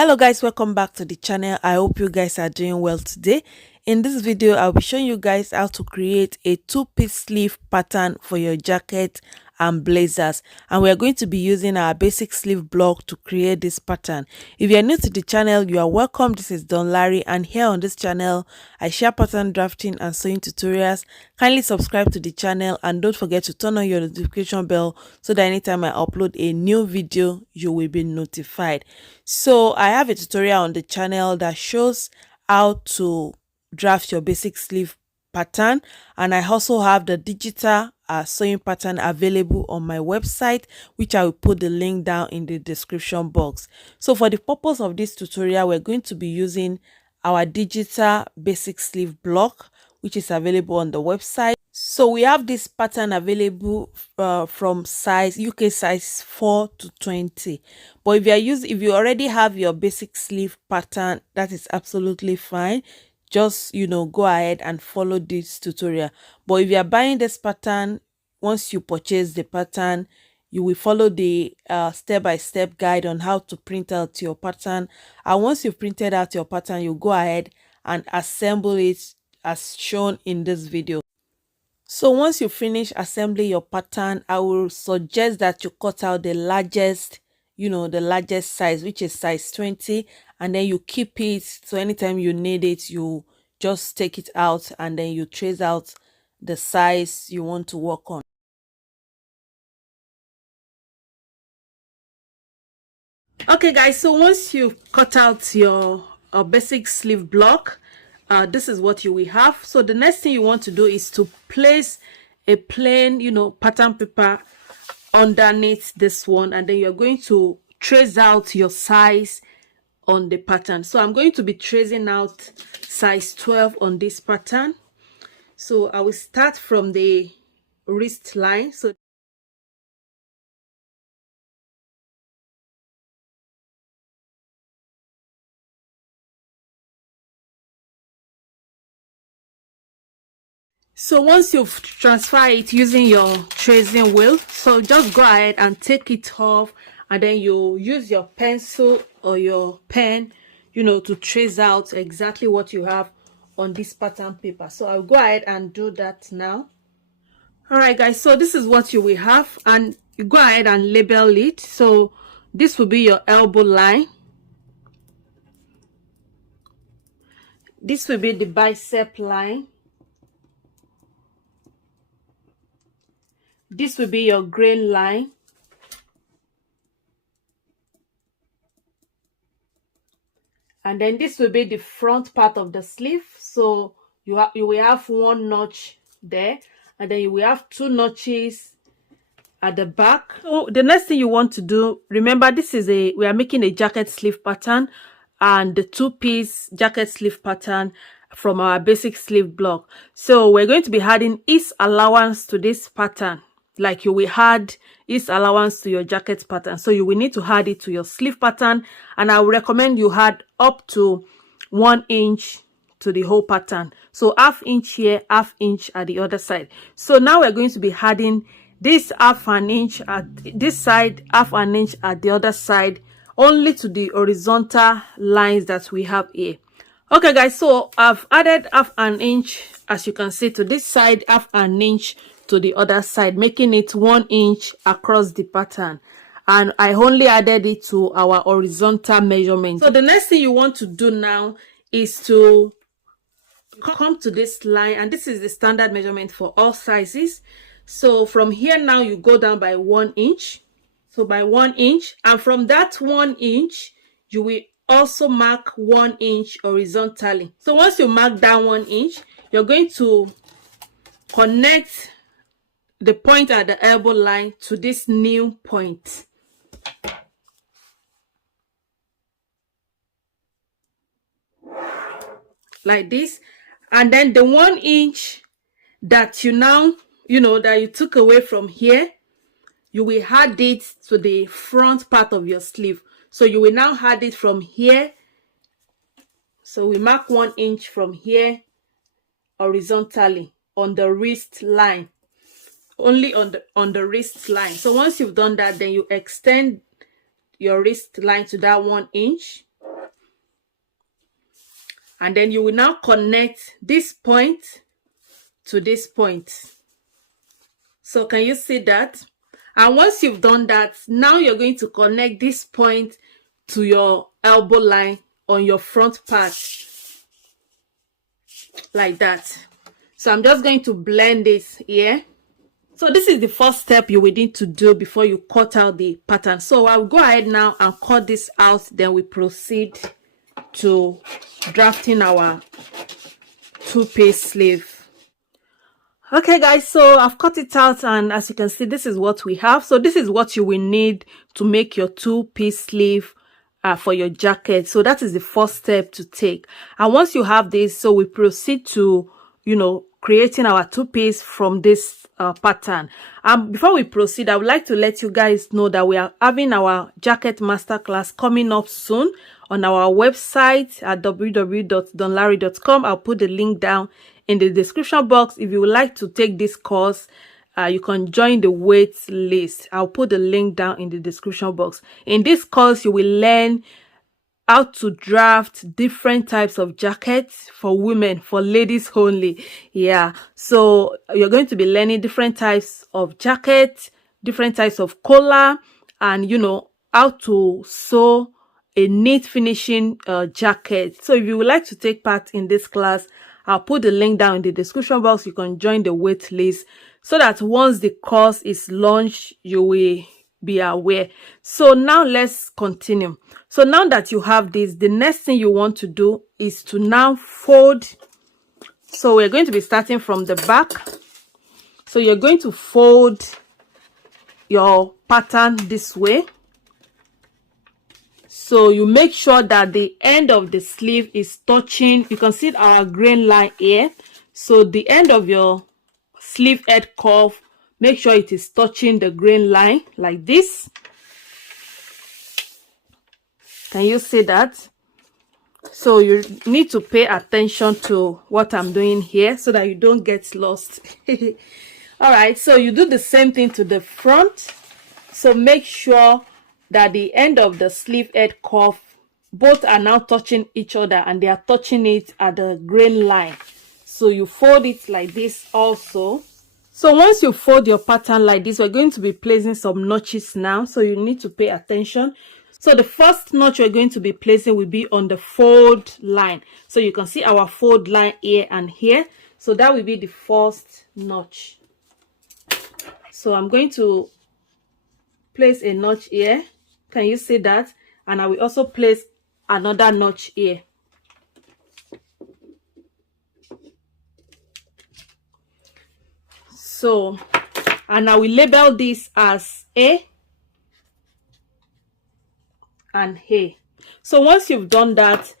Hello guys, welcome back to the channel. I hope you guys are doing well today. In this video I'll be showing you guys how to create a two-piece sleeve pattern for your jacket and blazers, and we are going to be using our basic sleeve block to create this pattern. If you are new to the channel, you are welcome. This is Donlarrie, and here on this channel I share pattern drafting and sewing tutorials. Kindly subscribe to the channel and don't forget to turn on your notification bell so that anytime I upload a new video you will be notified. So I have a tutorial on the channel that shows how to draft your basic sleeve pattern, and I also have the digital sewing pattern available on my website, which I will put the link down in the description box. So for the purpose of this tutorial, we're going to be using our digital basic sleeve block, which is available on the website. So we have this pattern available from size UK size 4 to 20. But if you already have your basic sleeve pattern, that is absolutely fine. Just go ahead and follow this tutorial. But if you are buying this pattern, once you purchase the pattern, you will follow the step-by-step guide on how to print out your pattern. And once you've printed out your pattern, you go ahead and assemble it as shown in this video. So once you finish assembling your pattern, I will suggest that you cut out the largest size, which is size 20, and then you keep it. So anytime you need it, you just take it out and then you trace out the size you want to work on. Okay guys, so once you've cut out your basic sleeve block, this is what you will have. So the next thing you want to do is to place a plain pattern paper underneath this one, and then you're going to trace out your size on the pattern. So I'm going to be tracing out size 12 on this pattern. So I will start from the wrist line. So once you've transferred it using your tracing wheel, so just go ahead and take it off, and then you use your pencil or your pen to trace out exactly what you have on this pattern paper. So I'll go ahead and do that now. All right guys, so this is what you will have, and you go ahead and label it. So this will be your elbow line, this will be the bicep line, this will be your grain line, and then this will be the front part of the sleeve. So you will have one notch there, and then you will have two notches at the back. So the next thing you want to do, remember this is we are making a jacket sleeve pattern, and the two-piece jacket sleeve pattern from our basic sleeve block. So we're going to be adding each allowance to this pattern, like you will add each allowance to your jacket pattern. So you will need to add it to your sleeve pattern, and I would recommend you add up to 1 inch to the whole pattern. So ½ inch here, ½ inch at the other side. So now we're going to be adding this ½ inch at this side, ½ inch at the other side, only to the horizontal lines that we have here. Okay guys, so I've added ½ inch, as you can see, to this side, ½ inch to the other side, making it 1 inch across the pattern, and I only added it to our horizontal measurement. So the next thing you want to do now is to come to this line, and this is the standard measurement for all sizes. So from here now you go down by 1 inch, so by 1 inch, and from that 1 inch you will also mark 1 inch horizontally. So once you mark down 1 inch, you're going to connect the point at the elbow line to this new point, like this, and then the 1 inch that you now that you took away from here, you will add it to the front part of your sleeve. So you will now add it from here. So we mark 1 inch from here horizontally on the wrist line, only on the wrist line. So once you've done that, then you extend your wrist line to that 1 inch, and then you will now connect this point to this point. So can you see that? And once you've done that, now you're going to connect this point to your elbow line on your front part like that. So I'm just going to blend this here. So this is the first step you will need to do before you cut out the pattern. So I'll go ahead now and cut this out, then we proceed to drafting our two-piece sleeve. Okay guys, so I've cut it out, and as you can see, this is what we have. So this is what you will need to make your two-piece sleeve for your jacket. So that is the first step to take. And once you have this, so we proceed to, creating our two-piece from this pattern. Before we proceed, I would like to let you guys know that we are having our jacket masterclass coming up soon on our website at www.donlarrie.com. I'll put the link down in the description box. If you would like to take this course, you can join the wait list. I'll put the link down in the description box. In this course, you will learn how to draft different types of jackets for women, for ladies only. Yeah, so you're going to be learning different types of jackets, different types of collar, and how to sew a neat finishing jacket. So if you would like to take part in this class, I'll put the link down in the description box. You can join the wait list so that once the course is launched, you will be aware. So now let's continue. So now that you have this, the next thing you want to do is to now fold. So we're going to be starting from the back. So you're going to fold your pattern this way. So you make sure that the end of the sleeve is touching. You can see our grain line here. So the end of your sleeve head curve, make sure it is touching the grain line like this. Can you see that? So you need to pay attention to what I'm doing here so that you don't get lost. All right, so you do the same thing to the front. So make sure that the end of the sleeve head curve, both are now touching each other, and they are touching it at the grain line. So you fold it like this also. So once you fold your pattern like this, we're going to be placing some notches now. So you need to pay attention. So the first notch we're going to be placing will be on the fold line. So you can see our fold line here and here. So that will be the first notch. So I'm going to place a notch here. Can you see that? And I will also place another notch here. So, and I will label this as A and A. So once you've done that,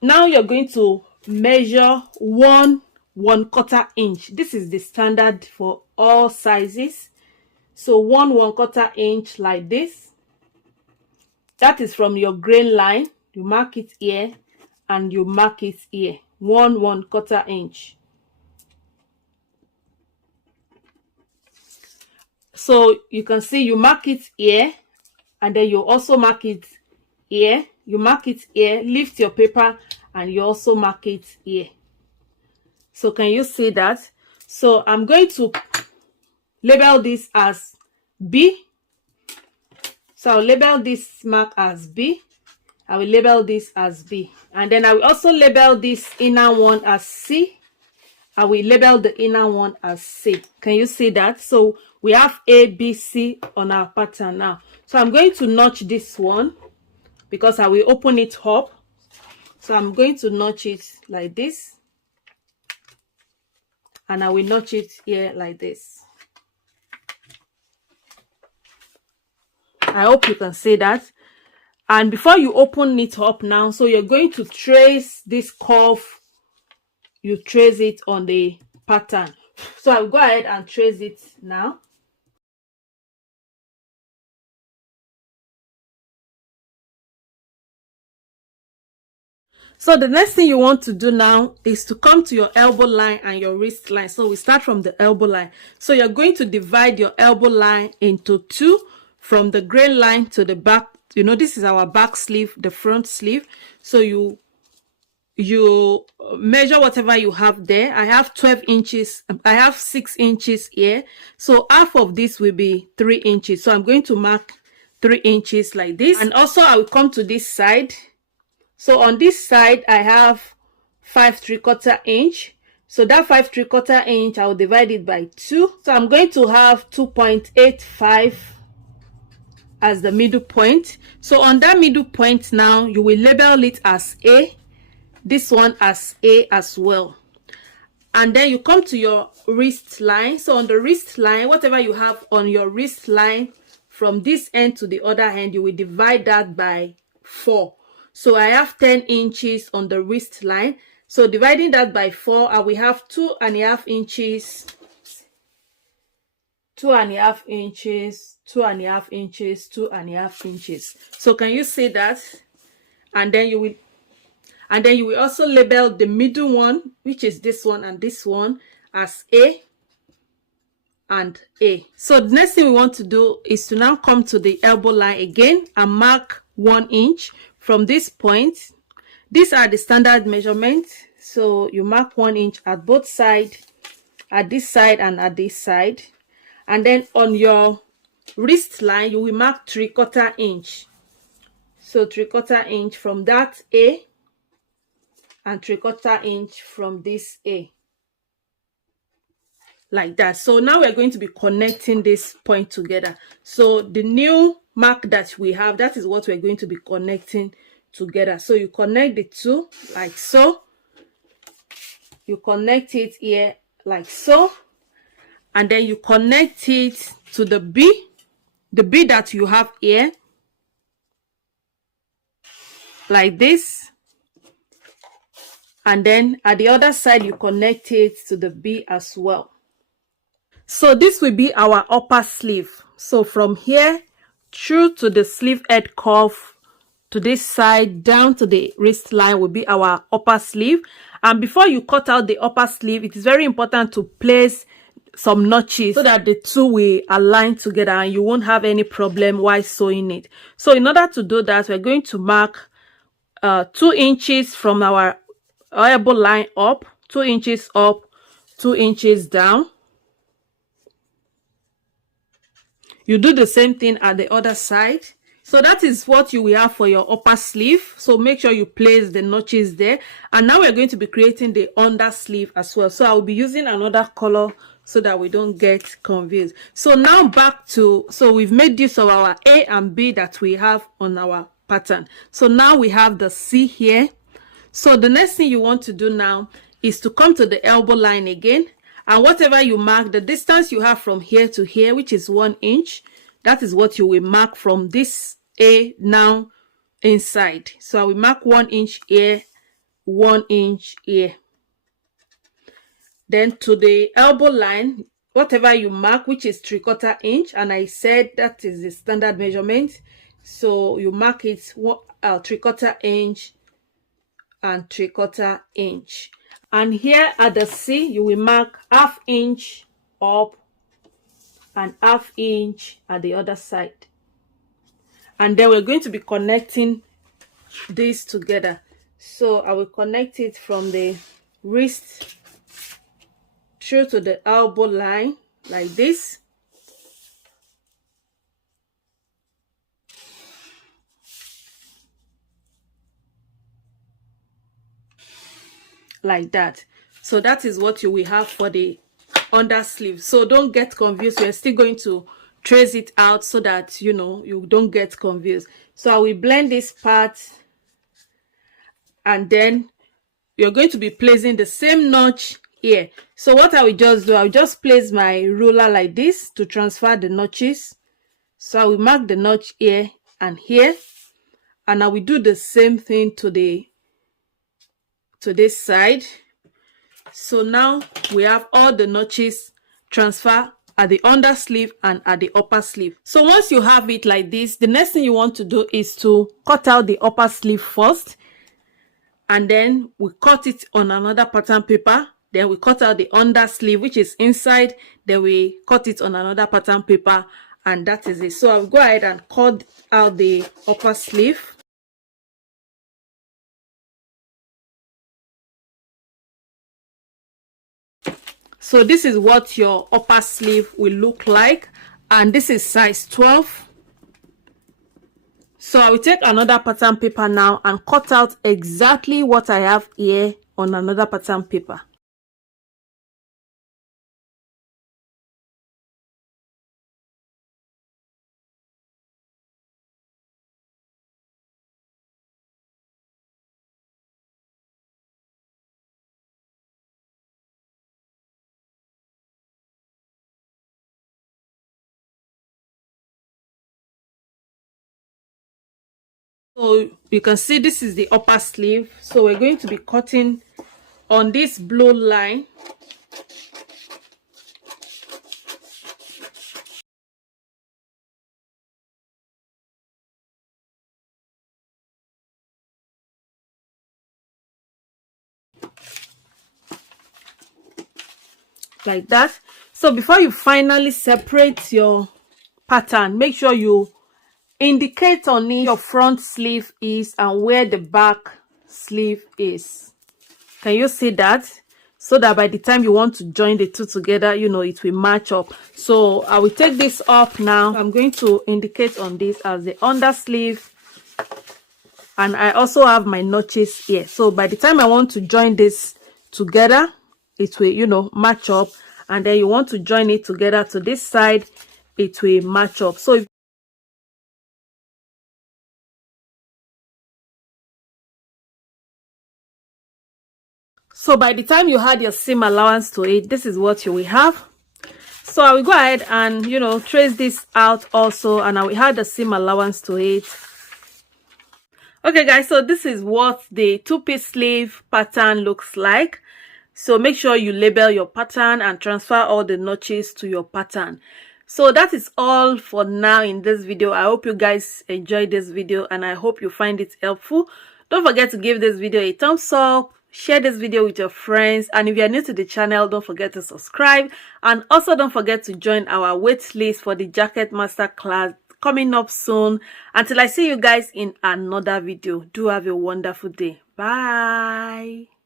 now you're going to measure 1/1/4 inch. This is the standard for all sizes. So 1/1/4 inch like this. That is from your grain line. You mark it here and you mark it here. 1/1/4 inch. So you can see you mark it here, and then you also mark it here. You mark it here, lift your paper, and you also mark it here. So can you see that? So I'm going to label this as B. So I'll label this mark as B. I will label this as B. And then I will also label this inner one as C. I will label the inner one as C. Can you see that? So we have A, B, C on our pattern now. So I'm going to notch this one because I will open it up. So I'm going to notch it like this. And I will notch it here like this. I hope you can see that. And before you open it up now, so you're going to trace this curve. You trace it on the pattern. So I'll go ahead and trace it now. So the next thing you want to do now is to come to your elbow line and your wrist line. So we start from the elbow line. So you're going to divide your elbow line into two, from the grain line to the back. This is our back sleeve, the front sleeve. So you you measure whatever you have there. I have 12 inches. I have 6 inches here. So half of this will be 3 inches. So I'm going to mark 3 inches like this. And also I will come to this side. So on this side, I have 5 3/4 inch. So that 5 3/4 inch, I will divide it by 2. So I'm going to have 2.85 as the middle point. So on that middle point now, you will label it as A, this one as A as well. And then you come to your wrist line. So on the wrist line, whatever you have on your wrist line from this end to the other end, you will divide that by 4. So I have 10 inches on the wrist line. So dividing that by 4, I will have 2.5 inches, 2.5 inches, 2.5 inches, 2.5 inches. So can you see that? And then you will also label the middle one, which is this one and this one, as A and A. So the next thing we want to do is to now come to the elbow line again and mark 1 inch from this point. These are the standard measurements. So you mark 1 inch at both sides, at this side and at this side. And then on your wrist line, you will mark 3/4 inch. So 3/4 inch from that A and 3/4 inch from this A, like that. So now we're going to be connecting this point together. So the new mark that we have, that is what we're going to be connecting together. So you connect the two like so. You connect it here like so, and then you connect it to the B that you have here, like this. And then at the other side, you connect it to the B as well. So this will be our upper sleeve. So from here through to the sleeve head curve to this side down to the wrist line will be our upper sleeve. And before you cut out the upper sleeve, it is very important to place some notches so that the two will align together and you won't have any problem while sewing it. So in order to do that, we're going to mark 2 inches from our elbow line up, 2 inches up, 2 inches down. You do the same thing at the other side. So that is what you will have for your upper sleeve. So make sure you place the notches there. And now we're going to be creating the under sleeve as well. So I will be using another color so that we don't get confused. So now back to, so we've made use of our A and B that we have on our pattern. So now we have the C here. So the next thing you want to do now is to come to the elbow line again. And whatever you mark, the distance you have from here to here, which is 1 inch, that is what you will mark from this A now inside. So I will mark 1 inch here, 1 inch here. Then to the elbow line, whatever you mark, which is 3/4 inch, and I said that is the standard measurement. So you mark it 3/4 inch and 3/4 inch. And here at the C, you will mark 1/2 inch up and 1/2 inch at the other side. And then we're going to be connecting this together. So I will connect it from the wrist through to the elbow line like this. Like that. So that is what you will have for the under sleeve. So don't get confused. We're still going to trace it out so that you don't get confused. So I will blend this part, and then you're going to be placing the same notch here. So what I will just do, I'll just place my ruler like this to transfer the notches. So I will mark the notch here and here, and I will do the same thing to this side. So now we have all the notches transfer at the under sleeve and at the upper sleeve. So once you have it like this, the next thing you want to do is to cut out the upper sleeve first, and then we cut it on another pattern paper. Then we cut out the under sleeve, which is inside. Then we cut it on another pattern paper, and that is it. So I'll go ahead and cut out the upper sleeve. So this is what your upper sleeve will look like, and this is size 12. So I will take another pattern paper now and cut out exactly what I have here on another pattern paper. So you can see this is the upper sleeve. So we're going to be cutting on this blue line. Like that. So before you finally separate your pattern, make sure you indicate on it your front sleeve is and where the back sleeve is. Can you see that? So that by the time you want to join the two together, you know, it will match up. So I will take this off now. I'm going to indicate on this as the under sleeve, and I also have my notches here. So by the time I want to join this together, it will, you know, match up. And then you want to join it together to this side, it will match up. So by the time you add your seam allowance to it, this is what you will have. So I will go ahead and, you know, trace this out also, and I will add the seam allowance to it. Okay guys, so this is what the two-piece sleeve pattern looks like. So make sure you label your pattern and transfer all the notches to your pattern. So that is all for now in this video. I hope you guys enjoyed this video and I hope you find it helpful. Don't forget to give this video a thumbs up, share this video with your friends, and if you are new to the channel, don't forget to subscribe, and also don't forget to join our wait list for the jacket master class coming up soon. Until I see you guys in another video, do have a wonderful day. Bye.